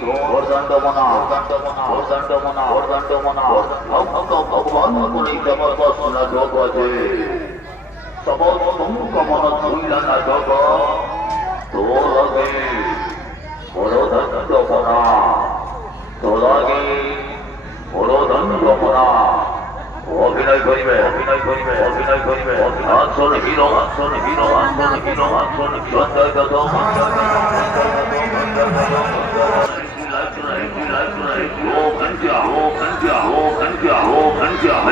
দণ্ডমনা দণ্ডমনা দণ্ডমনা ভক্ত ভগবান করে জবরদস্ত না যোগ আছে সবল সংকমন ধুইলা না যোগ তোর লাগে বড় দণ্ডমনা তোর লাগে বড় দণ্ডমনা অভিনয় করিবে অভিনয় করিবে অভিনয় করিবে আসন হিরো আসন হিরো আসন হিরো আসন Sanjay Dutta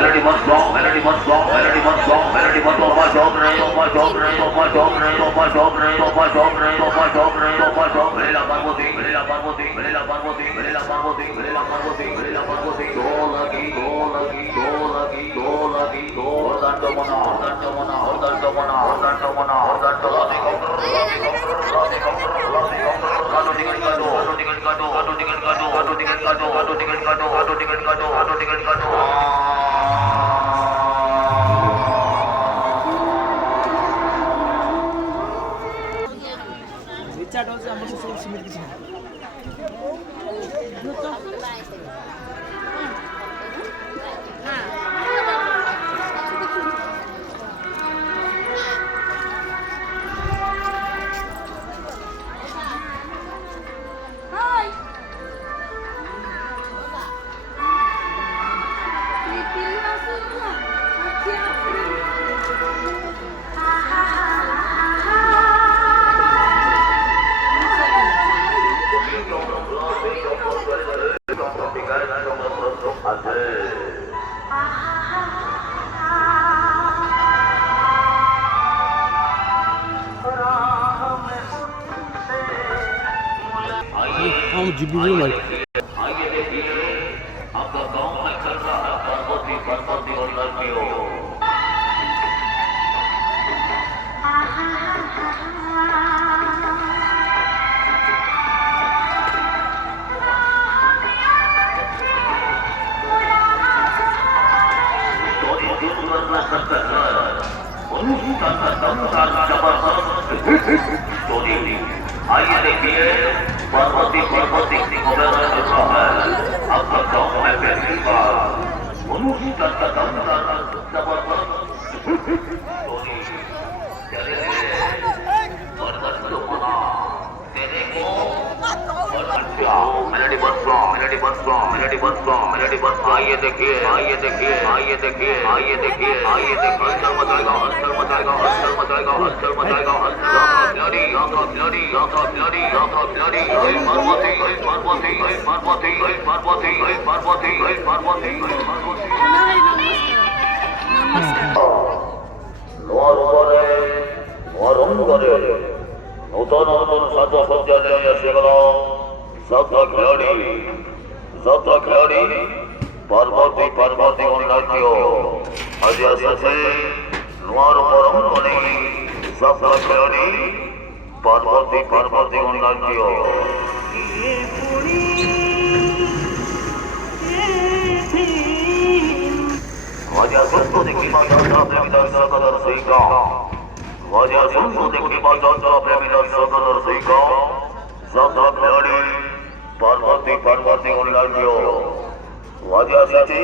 melody must song melody must song melody must song melody must song my dog re my dog re my dog re my dog re my dog re my dog re my dog Bela Parvati Bela Parvati Bela Parvati Bela Parvati Bela Parvati Bela Parvati dolagi dolagi dolagi dolagi Dondamona Dondamona Dondamona Dondamona Dondamona চাটা হচ্ছে আমার সব সীমিত কিছু না GB में आइए देखिए आपका गांव में चल रहा है पर्वती और लड़कियों आइए देखिए पर्वती पर्वती गोवर्धन चल रहा है आपका गांव में पहली बार मनुष्य का आइए देखिए आइए देखिए आइए देखिए आइए देखिए आइए देखिए हलचल मचाएगा हलचल मचाएगा हलचल मचाएगा हलचल मचाएगा लड़ी लड़ी लड़ी लड़ी पार्वती पार्वती पार्वती पार्वती पार्वती पार्वती নোয়ার উপরে নোয়ার অঙ্গরে নূতন নূতন সাজসজ্জা নিয়ে এসে গেল যাত্রা খেয়াড়ি পার্বতী পার্বতী অন্যান্য আজ এসেছে নোয়ার উপর অঙ্গনে যাত্রা খেয়াড়ি পার্বতী পার্বতী অন্যান্য Вадя Сунду देखी बाजा प्रेमी दर्शक दर्शिका Вадя Сунду देखी बाजा प्रेमी दर्शक दर्शिका যাত্রা খেয়াড়ি পার্বতী পার্বতী অন্যান্য Вадя সিটি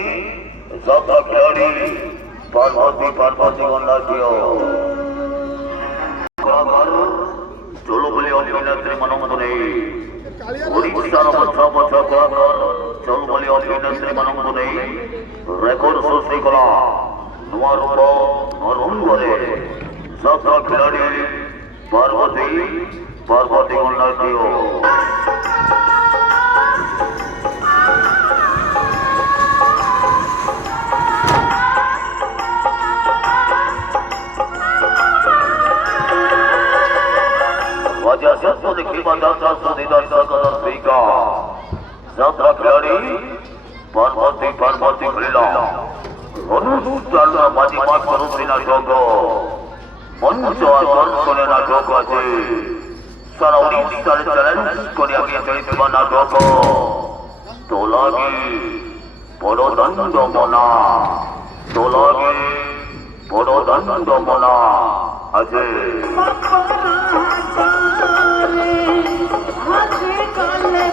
যাত্রা খেয়াড়ি পার্বতী পার্বতী অন্যান্য চলো বলে অভিনেত্রী মনমোহনে উড়িষ্যার বছর বছর কলাকার চল বলে অভিনেত্রী মনমোহনে রেকর্ড সৃষ্টি করা নোয়ার অঙ্গরে যাত্রা খেয়াড়ি পার্বতী পার্বতী অন্যান্য Вадя Сунду देखी बाजा प्रेमी दर्शक दर्शिका যাত্রা খেয়াড়ি পার্বতী পার্বতী লীলা অনুষ্ঠান মাঝি মাঠ করুন নাটক মঞ্চ আকর্ষণে নাটক আছে সারা উড়িষ্যার চ্যালেঞ্জ করে আগে চলছিবা নাটক তোলাগি বড় দণ্ডমনা তোলাগি বড় দণ্ডমনা আছে হাতে কালে